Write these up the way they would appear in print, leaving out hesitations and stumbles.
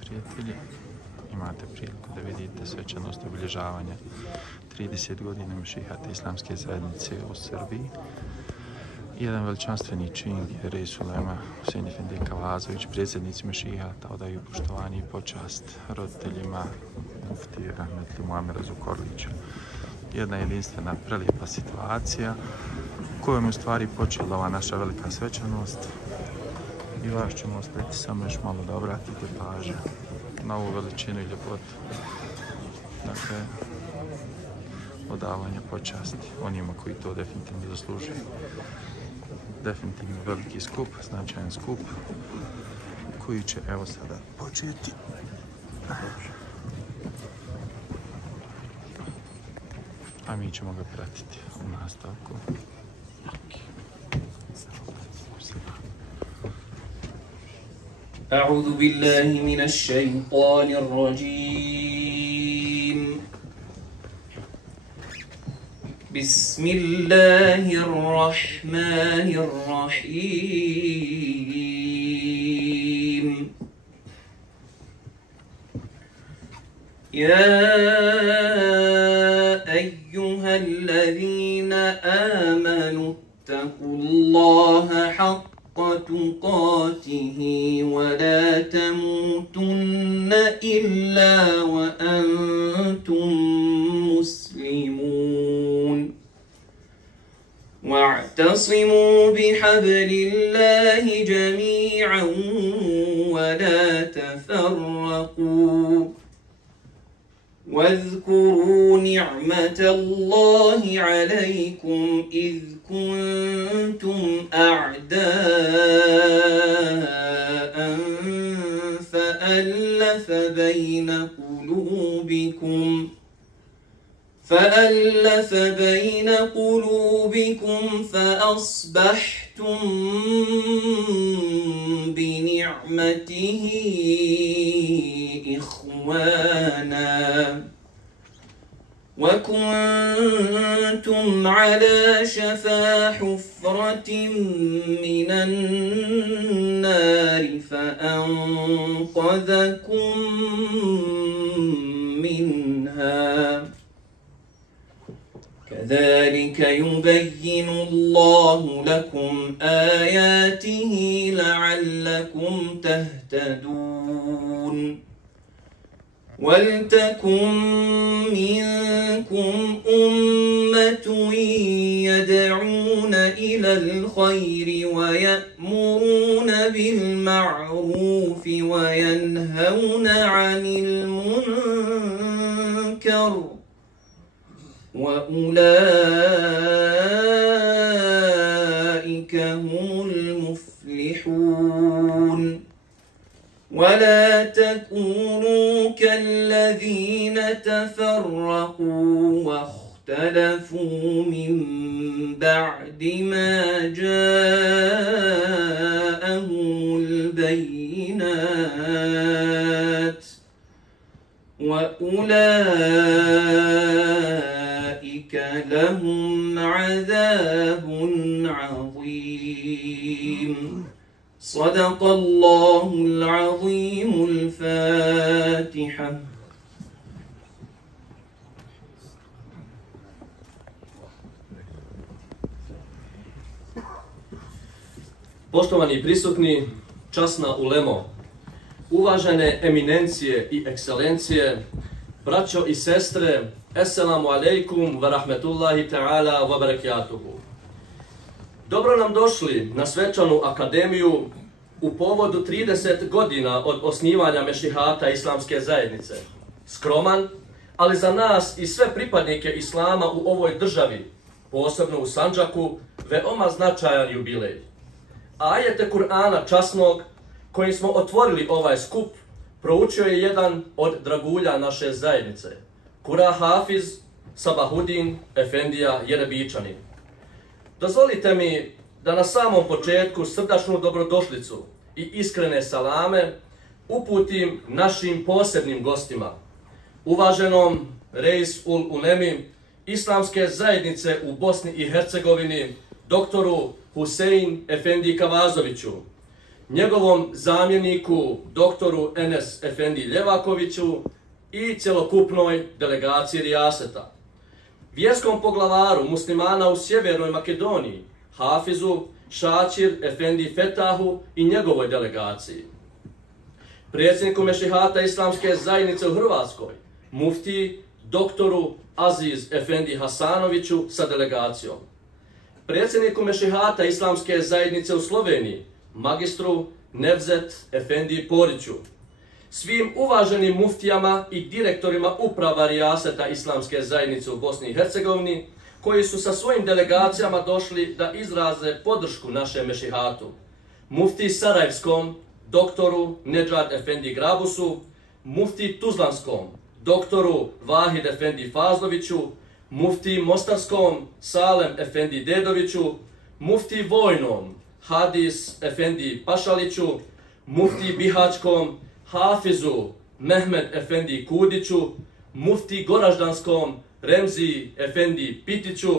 prijatelji, imate priliku da vidite svečanost obilježavanja 30 godina Mešihata Islamske zajednice u Srbiji. Jedan veličanstveni čin gdje Reis Ulema Husein Efendi Kavazović, predsjednici Mešihata, odaju poštovanje i počast roditeljima muftije rahmetli Muamera Zukorlića. Jedna jedinstvena, prelijepa situacija kojom je u stvari počela ova naša velika svečanost. I vas ćemo ostaviti samo još malo da obratite pažnju na ovu veličinu i ljepotu. Dakle, odavanje počasti onima koji to definitivno zaslužuju. Definitivno veliki skup, značajan skup koji će evo sada početi. A mi ćemo ga pratiti u nastavku. أعوذ بالله من الشيطان الرجيم بسم الله الرحمن الرحيم يا أيها الذين آمنوا اتقوا الله حق تقاته ولا تموتن إلا وأنتم مسلمون واعتصموا بحبل الله جميعا ولا تفرقوا واذكروا نعمة الله عليكم إذ كنتم أعداء فألف بين قلوبكم فأصبحتم بنعمته إخوانا وكنتم على شفا حفرة من النار فأنقذكم منها كذلك يبين الله لكم آياته لعلكم تهتدون ولتكن منكم أمة يدعون إلى الخير ويأمرون بالمعروف وينهون عن المنكر وأولئك هم المفلحون ولا تكونوا كالذين تفرقوا واختلفوا من بعد ما جاءهم البينات وأولئك لهم عذاب عظيم صدق الله العظيم الفاتحة. Poštovani prisutni, časna ulemo, uvažene eminencije i ekscelencije, braćo i sestre, assalamu alaikum wa rahmetullahi ta'ala wa barakatuhu. Dobro nam došli na svečanu akademiju u povodu 30 godina od osnivanja Mešihata Islamske zajednice. Skroman, ali za nas i sve pripadnike Islama u ovoj državi, posebno u Sandžaku, veoma značajan jubilej. Ajete Kur'ana časnog, kojim smo otvorili ovaj skup, proučio je jedan od dragulja naše zajednice, Kura Hafiz Sabahudin Efendija Jerebičanin. Dozvolite mi da na samom početku srdačnu dobrodošlicu i iskrene salame uputim našim posebnim gostima, uvaženom Reis ul Ulemi Islamske zajednice u Bosni i Hercegovini, doktoru Husein Efendi Kavazoviću, njegovom zamjeniku doktoru Enes Efendi Ljevakoviću i cjelokupnoj delegaciji Rijaseta, vjerskom poglavaru muslimana u Sjevernoj Makedoniji, Hafizu Šačir Efendi Fetahu i njegovoj delegaciji, predsjedniku Mešihata Islamske zajednice u Hrvatskoj, muftiji doktoru Aziz Efendi Hasanoviću sa delegacijom, predsjedniku Mešihata Islamske zajednice u Sloveniji, magistru Nevzet Efendi Poriću, svim uvaženim muftijama i direktorima uprava Rijaseta Islamske zajednice u Bosni i Hercegovini, koji su sa svojim delegacijama došli da izraze podršku našem Mešihatu, muftiji Sarajevskom, doktoru Nedžad Efendi Grabusu, muftiji Tuzlanskom, doktoru Vahid Efendi Fazloviću, muftiji Mostarskom, Salem Efendi Dedoviću, muftiji Vojnom, Hadis Efendi Pašaliću, muftiji Bihaćkom, Hafizu Mehmed Efendi Kudiću, muftiji Goraždanskom, Remzi Efendi Pitiću,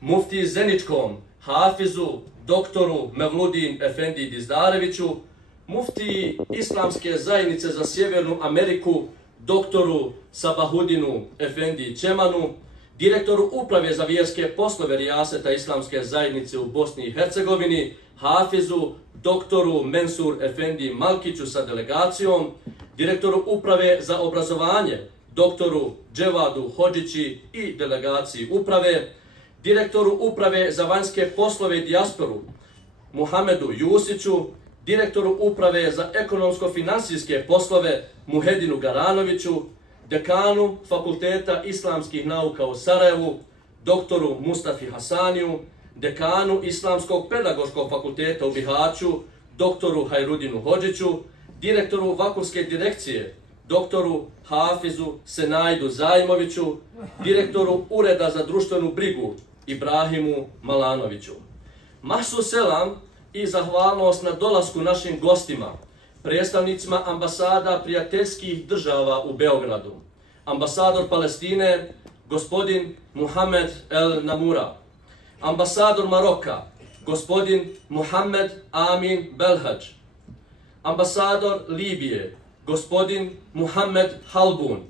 muftiji Zeničkom, Hafizu doktoru Mevludin Efendi Dizdareviću, muftiji Islamske zajednice za Sjevernu Ameriku, doktoru Sabahudinu Efendi Čemanu, direktoru uprave za vjerske poslove Rijaseta Islamske zajednice u Bosni i Hercegovini, Hafizu doktoru Mensur Efendi Malkiću sa delegacijom, direktoru uprave za obrazovanje, doktoru Dževadu Hodžići i delegaciji uprave, direktoru uprave za vanjske poslove i dijasporu, Muhamedu Jusiću, direktoru uprave za ekonomsko-finansijske poslove, Muhedinu Garanoviću, dekanu Fakulteta islamskih nauka u Sarajevu, doktoru Mustafi Hasaniju, dekanu Islamskog pedagoškog fakulteta u Bihaću, doktoru Hajrudinu Hodžiću, direktoru Vakufske direkcije, doktoru Hafizu Senajdu Zajmoviću, direktoru Ureda za društvenu brigu Ibrahimu Malanoviću. Mahsu selam i zahvalnost na dolasku našim gostima, predstavnicima ambasada prijateljskih država u Beogradu, ambasador Palestine, gospodin Muhammed El Namura, ambasador Maroka, gospodin Muhammed Amin Belhadž, ambasador Libije, gospodin Muhammed Halbun,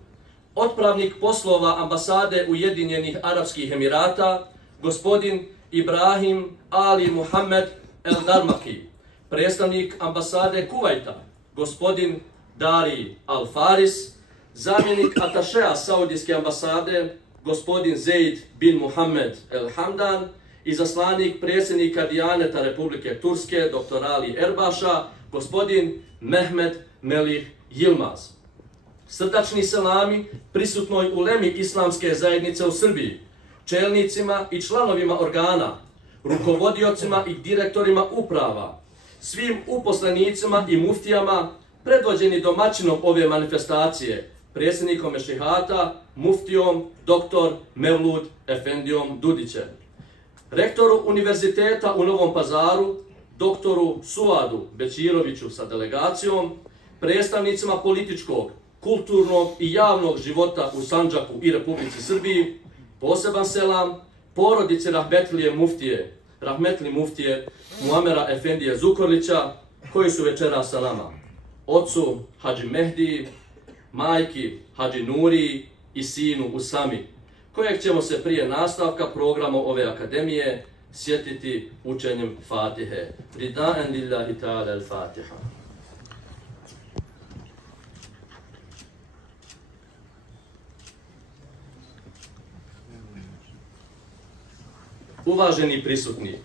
otpravnik poslova ambasade Ujedinjenih Arapskih Emirata, gospodin Ibrahim Ali Muhammed El Darmaki, predstavnik ambasade Kuvajta, gospodin Dari Al Faris, zamjenik atašeja Saudijske ambasade, gospodin Zeid bin Muhammed El Hamdan, izaslanik predsjednika Dijaneta Republike Turske, dr. Ali Erbaša, gospodin Mehmed Melih Yilmaz. Srdačni selami prisutnoj ulemi Islamske zajednice u Srbiji, čelnicima i članovima organa, rukovodiocima i direktorima uprava, svim uposlenicima i muftijama, predvođeni domaćinom ove manifestacije, predsjednikom Mešihata, muftijom dr. Mevlud Efendijom Dudićem, rektoru Univerziteta u Novom Pazaru, doktoru Suadu Bećiroviću sa delegacijom, predstavnicima političkog, kulturnog i javnog života u Sandžaku i Republici Srbiji, poseban selam porodici rahmetli muftije Muamera Efendije Zukorlića, koji su večeras sa nama, ocu Hadži Mehdi, majki Hadži Nuri i sinu Usami, kojeg ćemo se prije nastavka programa ove akademije sjetiti učenjem Fatihe. Rida'an lillahi ta'ala al-Fatiha. Uvaženi prisutni,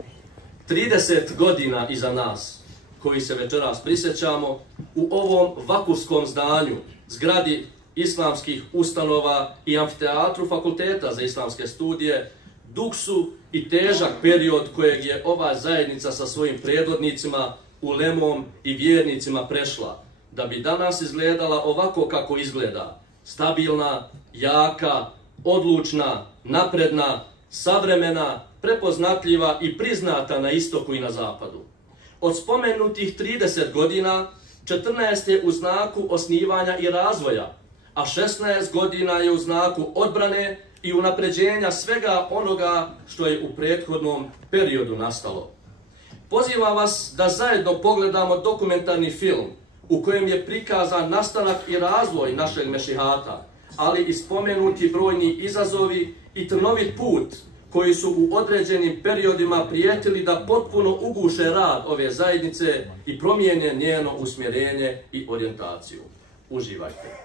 30 godina iza nas, koji se večeras prisjećamo, u ovom vakufskom zdanju, zgradi islamskih ustanova i amfiteatru Fakulteta za islamske studije, dug su i težak period kojeg je ova zajednica sa svojim predvodnicima, ulemom i vjernicima prešla, da bi danas izgledala ovako kako izgleda, stabilna, jaka, odlučna, napredna, savremena, prepoznatljiva i priznata na istoku i na zapadu. Od spomenutih 30 godina, 14 je u znaku osnivanja i razvoja, a 16 godina je u znaku odbrane i unapređenja svega onoga što je u prethodnom periodu nastalo. Pozivam vas da zajedno pogledamo dokumentarni film u kojem je prikazan nastanak i razvoj našeg mešihata, ali i spomenuti brojni izazovi i trnovit put koji su u određenim periodima prijetili da potpuno uguše rad ove zajednice i promijene njeno usmjerenje i orijentaciju. Uživajte.